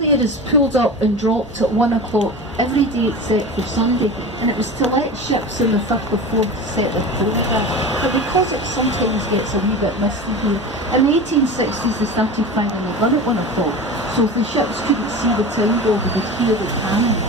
there is pulled up and dropped at 1 o'clock every day except for Sunday, and it was to let ships in the 5th or 4th set their chronographs. But because it sometimes gets a wee bit misty here, in the 1860s they started firing a gun at 1 o'clock, so if the ships couldn't see the time board they would hear the cannon.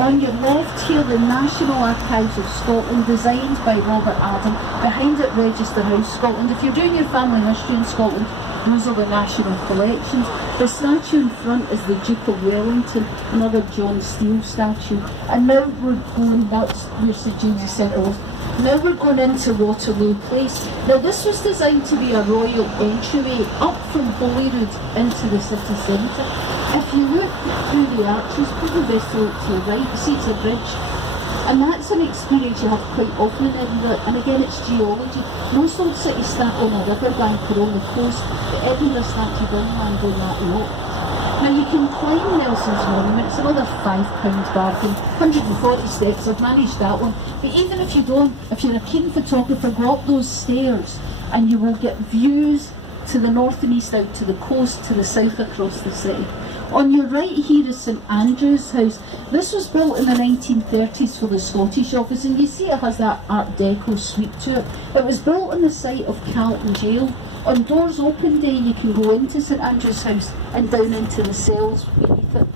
On your left here, the National Archives of Scotland, designed by Robert Adam. Behind it, Register House, Scotland. If you're doing your family history in Scotland, those are the national collections. The statue in front is the Duke of Wellington, another John Steele statue. And now we're going, that's where St James's Centre was. Now we're going into Waterloo Place. Now this was designed to be a royal entryway up from Holyrood into the city centre. If you look through the arches, probably best to look to the right, you see it's a bridge. And that's an experience you have quite often in Edinburgh, and again it's geology. Most old cities start on a riverbank or on the coast, but Edinburgh started inland on that rock. Now you can climb Nelson's Monument, it's another £5 bargain, 140 steps, I've managed that one. But even if you don't, if you're a keen photographer, go up those stairs and you will get views to the north and east, out to the coast, to the south across the city. On your right here is St Andrew's House. This was built in the 1930s for the Scottish Office, and you see it has that Art Deco sweep to it. It was built on the site of Calton Jail. On Doors Open Day you can go into St Andrew's House and down into the cells beneath it.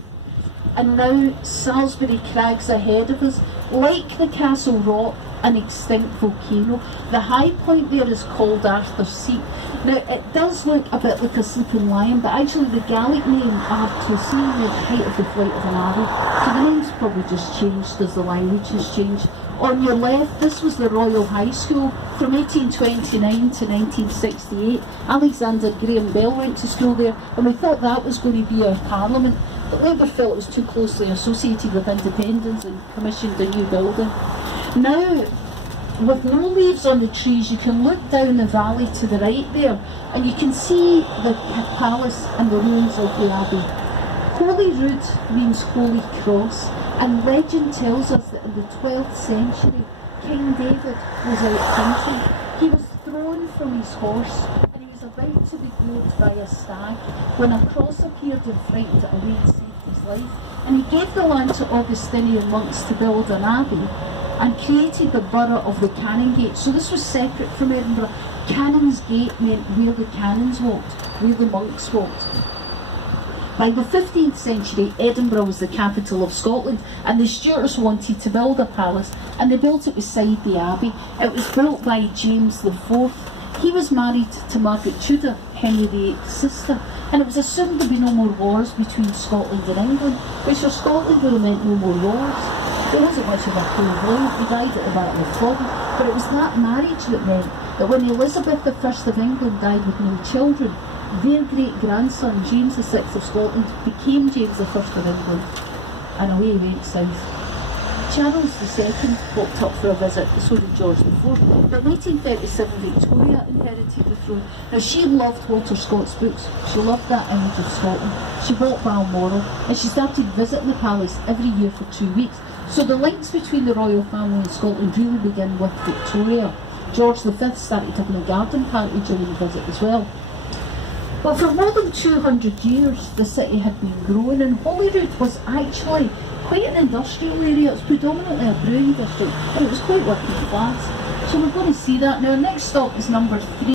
And now Salisbury Crag's ahead of us. Like the Castle Rock, an extinct volcano. The high point there is called Arthur's Seat. Now it does look a bit like a sleeping lion, but actually the Gaelic name Arthur's Seat meant the height of the flight of an arrow. So the name's probably just changed as the language has changed. On your left, this was the Royal High School from 1829 to 1968. Alexander Graham Bell went to school there, and we thought that was going to be our parliament. But Labour felt it was too closely associated with independence and commissioned a new building. Now, with no leaves on the trees, you can look down the valley to the right there, and you can see the palace and the ruins of the abbey. Holyrood means Holy Cross, and legend tells us that in the 12th century, King David was out hunting. He was thrown from his horse, and he was about to be gored by a stag when a cross appeared and frightened it away and saved his life. And he gave the land to Augustinian monks to build an abbey and created the borough of the Canongate. So this was separate from Edinburgh. Canon's Gate meant where the canons walked, where the monks walked. By the 15th century, Edinburgh was the capital of Scotland, and the Stuarts wanted to build a palace, and they built it beside the abbey. It was built by James IV. He was married to Margaret Tudor, Henry VIII's sister, and it was assumed there'd be no more wars between Scotland and England, which for Scotland would have meant no more wars. There wasn't much of a cold war. He died at the Battle of Flodden, but it was that marriage that meant that when Elizabeth I of England died with no children, their great-grandson, James VI of Scotland, became James I of England, and away he went south. Charles II popped up for a visit, so did George IV, but in 1837 Victoria inherited the throne. Now she loved Walter Scott's books, she loved that image of Scotland. She bought Balmoral, and she started visiting the palace every year for 2 weeks. So the links between the royal family and Scotland really begin with Victoria. George V started having a garden party during the visit as well. But for more than 200 years, the city had been growing, and Holyrood was actually quite an industrial area. It was predominantly a brewing district, and it was quite working class. So we're going to see that now. Next stop is number 3.